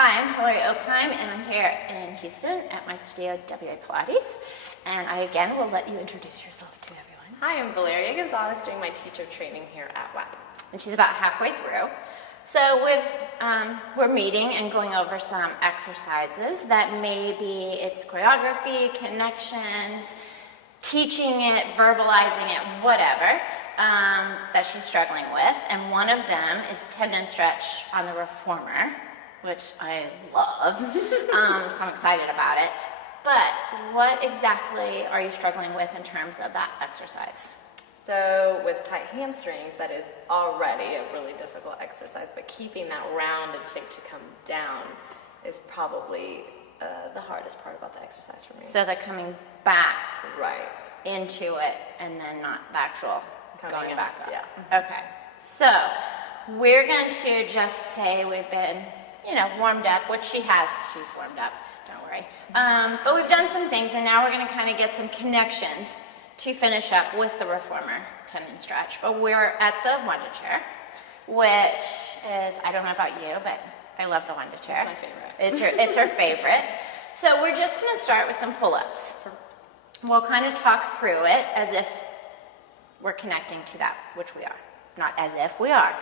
Hi, I'm Valeria and I'm here in Houston at my studio, WA Pilates. And I again will let you introduce yourself to everyone. Hi, I'm Valeria Gonzalez doing my teacher training here at WAP. And she's about halfway through. So we're meeting and going over some exercises that maybe it's choreography, connections, teaching it, verbalizing it, whatever, that she's struggling with. And one of them is tendon stretch on the reformer, which I love, so I'm excited about it. But what exactly are you struggling with in terms of that exercise? So with tight hamstrings, that is already a really difficult exercise, but keeping that rounded shape to come down is probably the hardest part about the exercise for me. So they're coming back Right. into it and then not the actual going back up. Yeah. Okay, so we're going to just say we've been, warmed up, which she's warmed up, don't worry. But we've done some things and now we're going to kind of get some connections to finish up with the reformer tendon stretch. But we're at the Wanda chair, which is, I don't know about you, but I love the Wanda chair. It's my favorite. It's her favorite. So we're just going to start with some pull-ups. We'll kind of talk through it as if we're connecting to that, which we are. Not as if we are.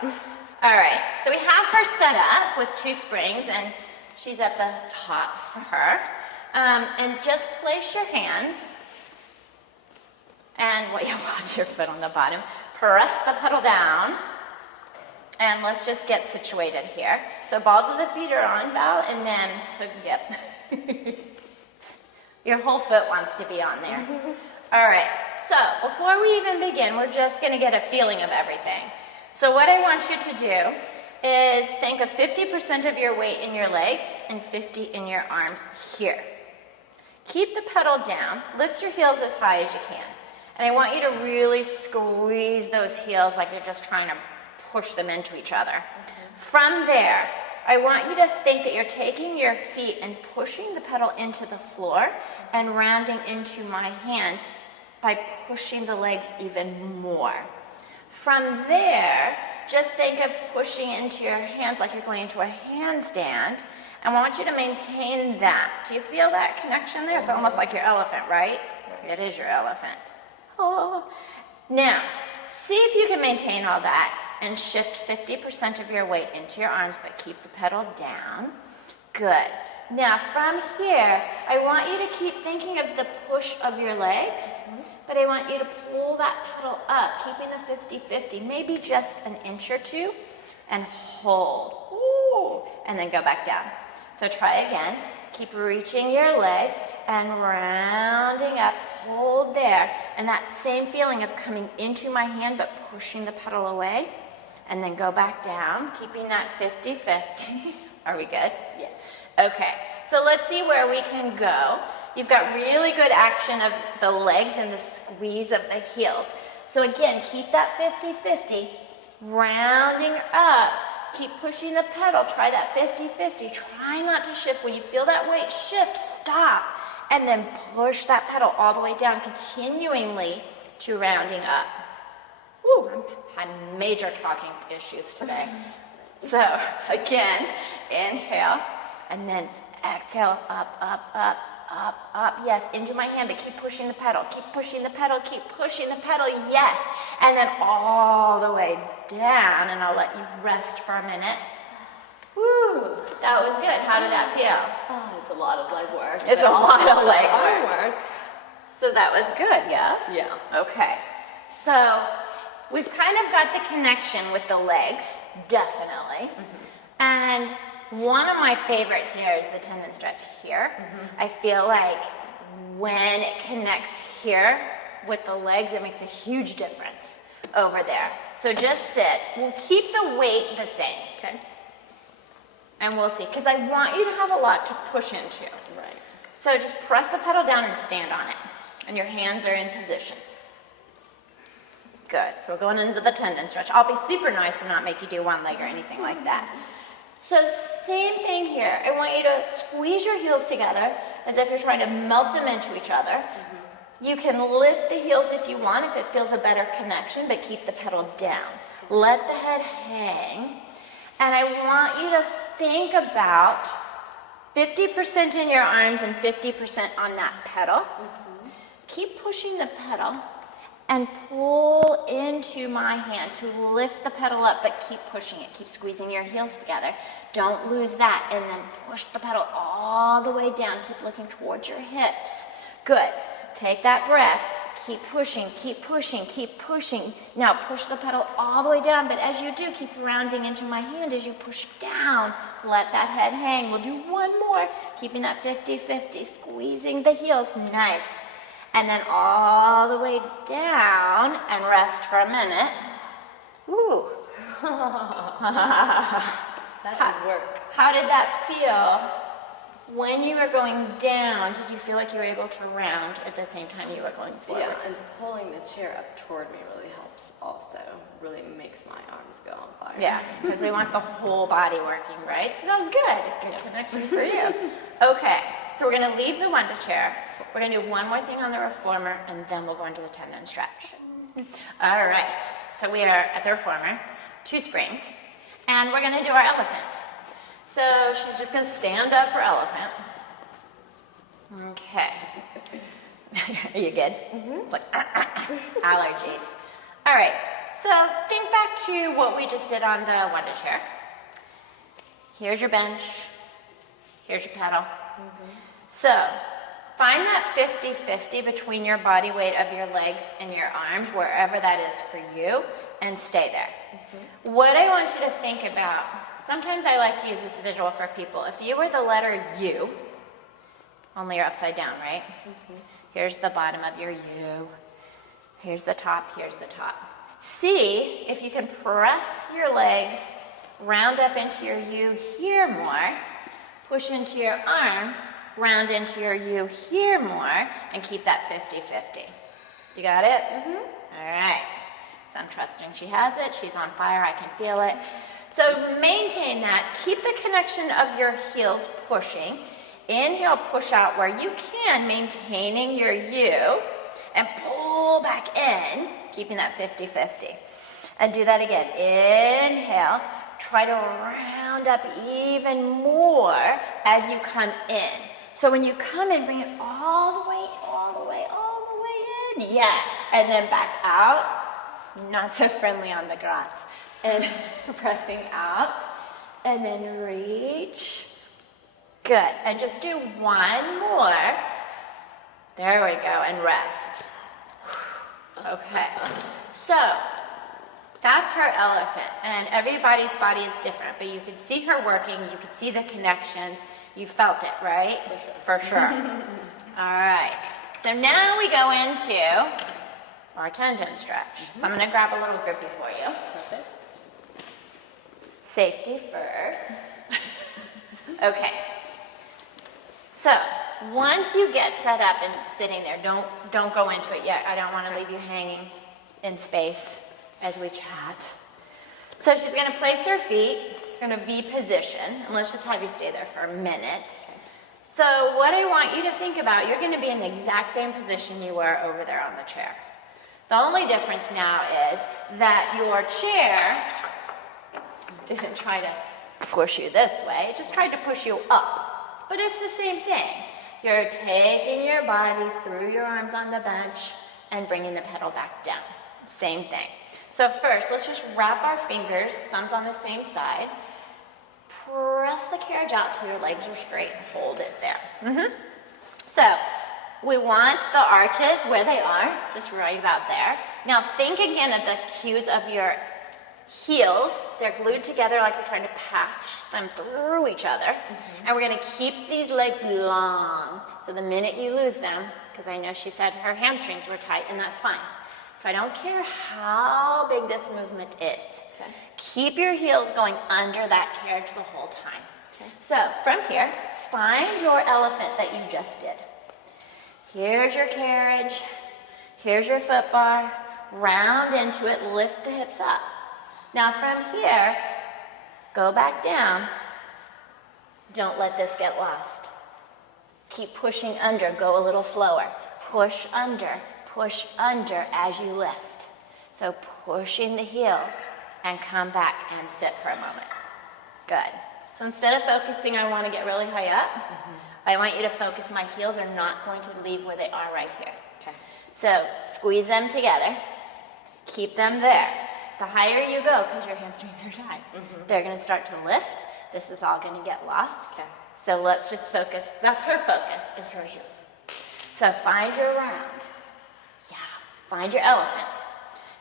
All right, so we have her set up with 2 springs, and she's at the top for her. And just place your hands, and watch your foot on the bottom. Press the pedal down, and let's just get situated here. So balls of the feet are on, Val, and then, your whole foot wants to be on there. All right, so before we even begin, we're just gonna get a feeling of everything. So what I want you to do is think of 50% of your weight in your legs and 50 in your arms here. Keep the pedal down, lift your heels as high as you can. And I want you to really squeeze those heels like you're just trying to push them into each other. From there, I want you to think that you're taking your feet and pushing the pedal into the floor and rounding into my hand by pushing the legs even more. From there, just think of pushing into your hands like you're going into a handstand. I want you to maintain that. Do you feel that connection there? It's almost like your elephant, right? It is your elephant. Oh. Now, see if you can maintain all that and shift 50% of your weight into your arms, but keep the pedal down. Good. Now, from here, I want you to keep thinking of the push of your legs, but I want you to pull that pedal up, keeping the 50-50, maybe just an inch or 2, and hold. Ooh. And then go back down. So try again. Keep reaching your legs and rounding up. Hold there. And that same feeling of coming into my hand, but pushing the pedal away. And then go back down, keeping that 50-50. Are we good? Yes. Okay, so let's see where we can go. You've got really good action of the legs and the squeeze of the heels. So again, keep that 50-50, rounding up. Keep pushing the pedal. Try that 50-50. Try not to shift. When you feel that weight shift, stop. And then push that pedal all the way down, continuingly to rounding up. Woo, I've had major talking issues today. So again, inhale. And then exhale, up, up, up, up, up. Yes, into my hand, but keep pushing the pedal. Keep pushing the pedal, keep pushing the pedal. Yes. And then all the way down, and I'll let you rest for a minute. Woo, that was good. How did that feel? Oh, it's a lot of leg work. It's a lot of leg work. So that was good, yes? Yeah. Okay. So we've kind of got the connection with the legs, definitely. And one of my favorite here is the tendon stretch here. I feel like when it connects here with the legs, it makes a huge difference over there. So just sit. We'll keep the weight the same, okay? And we'll see, because I want you to have a lot to push into. Right. So just press the pedal down and stand on it. And your hands are in position. Good. So we're going into the tendon stretch. I'll be super nice and not make you do one leg or anything like that. So same thing here. I want you to squeeze your heels together as if you're trying to melt them into each other. You can lift the heels if you want, if it feels a better connection, but keep the pedal down. Let the head hang. And I want you to think about 50% in your arms and 50% on that pedal. Keep pushing the pedal and pull into my hand to lift the pedal up, but keep pushing it. Keep squeezing your heels together. Don't lose that, and then push the pedal all the way down. Keep looking towards your hips. Good. Take that breath. Keep pushing, keep pushing, keep pushing. Now push the pedal all the way down, but as you do, keep rounding into my hand as you push down. Let that head hang. We'll do one more, keeping that 50-50, squeezing the heels. Nice. And then all the way down and rest for a minute. Ooh. That does work. How did that feel? When you were going down, did you feel like you were able to round at the same time you were going forward? Yeah, and pulling the chair up toward me really helps also. Really makes my arms go on fire. Yeah, because we want the whole body working, right? So that was good. Good connection for you. Okay, so we're going to leave the Wonder Chair. We're going to do one more thing on the Reformer, and then we'll go into the tendon stretch. All right, so we are at the Reformer, 2 springs, and we're going to do our elephant. So she's just going to stand up for elephant. Okay. Are you good? It's like allergies. All right. So think back to what we just did on the Wonder Chair. Here's your bench. Here's your pedal. So find that 50-50 between your body weight of your legs and your arms, wherever that is for you, and stay there. What I want you to think about, sometimes I like to use this visual for people. If you were the letter U, only you're upside down, right? Here's the bottom of your U. Here's the top, here's the top. See if you can press your legs, round up into your U here more, push into your arms, round into your U here more, and keep that 50-50. You got it? All right. So I'm trusting she has it. She's on fire. I can feel it. So maintain that. Keep the connection of your heels pushing. Inhale, push out where you can, maintaining your U, and pull back in, keeping that 50-50. And do that again. Inhale. Try to round up even more as you come in. So when you come in, bring it all the way, all the way, all the way in. Yeah. And then back out. Not so friendly on the grats. And pressing out. And then reach. Good. And just do one more. There we go. And rest. Okay. So that's her elephant. And everybody's body is different. But you can see her working. You can see the connections. You felt it, right? For sure. All right. So now we go into our tendon stretch. So I'm going to grab a little grippy for you. Perfect. Safety first. Okay. So once you get set up and sitting there, don't go into it yet. I don't want to leave you hanging in space as we chat. So she's going to place her feet, going to V position, and let's just have you stay there for a minute. So what I want you to think about, you're going to be in the exact same position you were over there on the chair. The only difference now is that your chair didn't try to push you this way, it just tried to push you up. But it's the same thing. You're taking your body through your arms on the bench and bringing the pedal back down. Same thing. So first, let's just wrap our fingers, thumbs on the same side. Press the carriage out till your legs are straight. Hold it there. So we want the arches where they are, just right about there. Now think again at the cues of your heels. They're glued together like you're trying to patch them through each other. And we're going to keep these legs long. So the minute you lose them, because I know she said her hamstrings were tight, and that's fine. So I don't care how big this movement is. Okay. Keep your heels going under that carriage the whole time. Okay. So from here, find your elephant that you just did. Here's your carriage. Here's your foot bar. Round into it, lift the hips up. Now from here, go back down. Don't let this get lost. Keep pushing under, go a little slower. Push under as you lift. So pushing the heels and come back and sit for a moment. Good. So instead of focusing, I want to get really high up, I want you to focus my heels are not going to leave where they are right here. Okay. So squeeze them together, keep them there. The higher you go, because your hamstrings are tight, they're going to start to lift. This is all going to get lost. Okay. So let's just focus. That's her focus, is her heels. So find your round. Yeah. Find your elephant.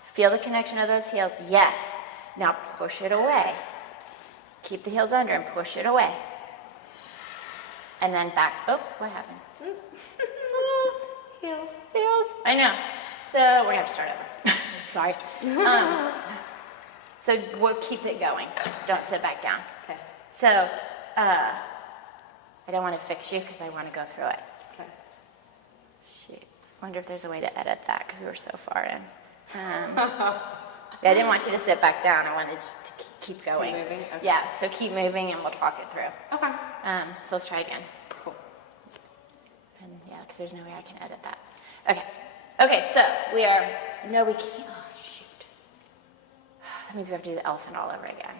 Feel the connection of those heels. Yes. Now push it away. Keep the heels under and push it away. And then back. Oh, what happened? Heels, heels. I know. So we're going to have to start over. Sorry. So we'll keep it going. Don't sit back down. Okay. So I don't want to fix you because I want to go through it. Okay. Shoot. Wonder if there's a way to edit that because we were so far in. Yeah, I didn't want you to sit back down. I wanted you to keep going. Keep moving? Okay. Yeah, so keep moving and we'll talk it through. Okay. So let's try again. Cool. And yeah, because there's no way I can edit that. Okay. Okay, so we are, no, we can't. Oh, shoot. That means we have to do the elephant all over again.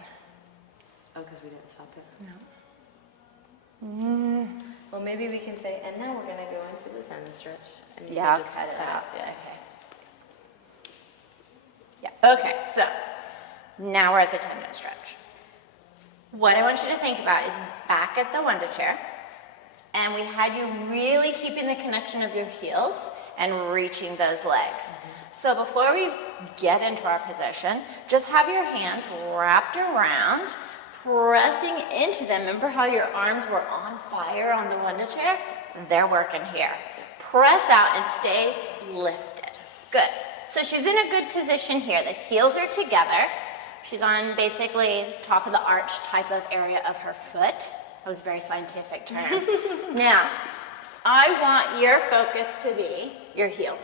Oh, because we didn't stop it. No. Well, maybe we can say, and now we're going to go into the tendon stretch. And you Yeah, can I'll just cut it out. Yeah. Okay. Yeah, okay, so now we're at the tendon stretch. What I want you to think about is back at the Wonder chair, and we had you really keeping the connection of your heels and reaching those legs. So before we get into our position, just have your hands wrapped around, pressing into them. Remember how your arms were on fire on the Wonder chair? They're working here. Press out and stay lifted. Good. So she's in a good position here. The heels are together. She's on basically top of the arch type of area of her foot. That was a very scientific term. Now, I want your focus to be your heels.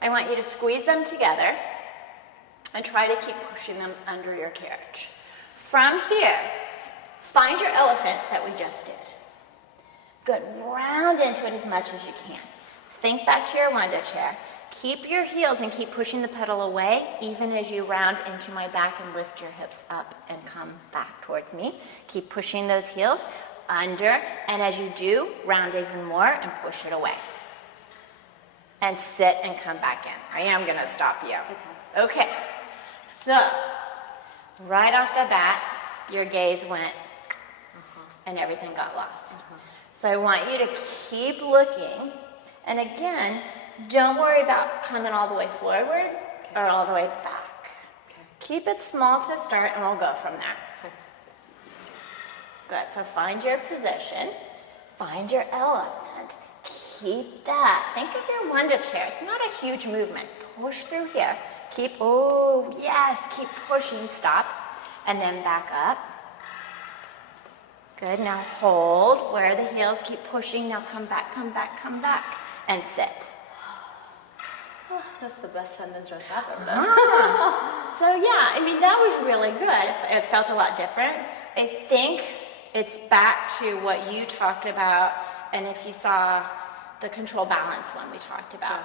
I want you to squeeze them together and try to keep pushing them under your carriage. From here, find your elephant that we just did. Good. Round into it as much as you can. Think back to your Wonder chair. Keep your heels and keep pushing the pedal away, even as you round into my back and lift your hips up and come back towards me. Keep pushing those heels under, and as you do, round even more and push it away. And sit and come back in. I am going to stop you. Okay. So, right off the bat, your gaze went, and everything got lost. So I want you to keep looking, and again, don't worry about coming all the way forward or all the way back. Keep it small to start, and we'll go from there. Good. So find your position. Find your elephant. Keep that. Think of your Wonder chair. It's not a huge movement. Push through here. Keep, oh, yes, keep pushing. Stop. And then back up. Good. Now hold where the heels keep pushing. Now come back, come back, come back. And sit. Oh, that's the best tendon stretch I've ever done. So yeah, I mean, that was really good. It felt a lot different. I think it's back to what you talked about, and if you saw the control balance one we talked about,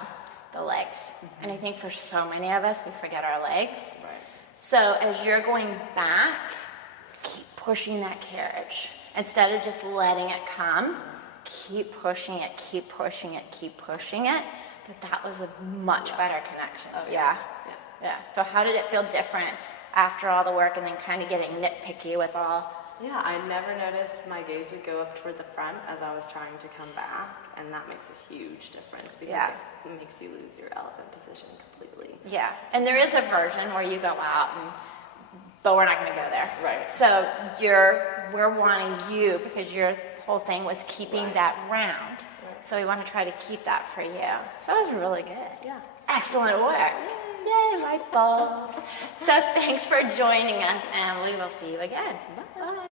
the legs. And I think for so many of us, we forget our legs. Right. So as you're going back, keep pushing that carriage. Instead of just letting it come, keep pushing it, keep pushing it, keep pushing it. But that was a much better connection. Oh, yeah. Yeah. Yeah. So how did it feel different after all the work and then kind of getting nitpicky with all? Yeah, I never noticed my gaze would go up toward the front as I was trying to come back, and that makes a huge difference because it makes you lose your elephant position completely. Yeah, and there is a version where you go out, but we're not going to go there. Right. So we're wanting you, because your whole thing was keeping that round. Right. So we want to try to keep that for you. So that was really good. Yeah. Excellent work. Yay, light bulbs. So thanks for joining us, and we will see you again. Bye.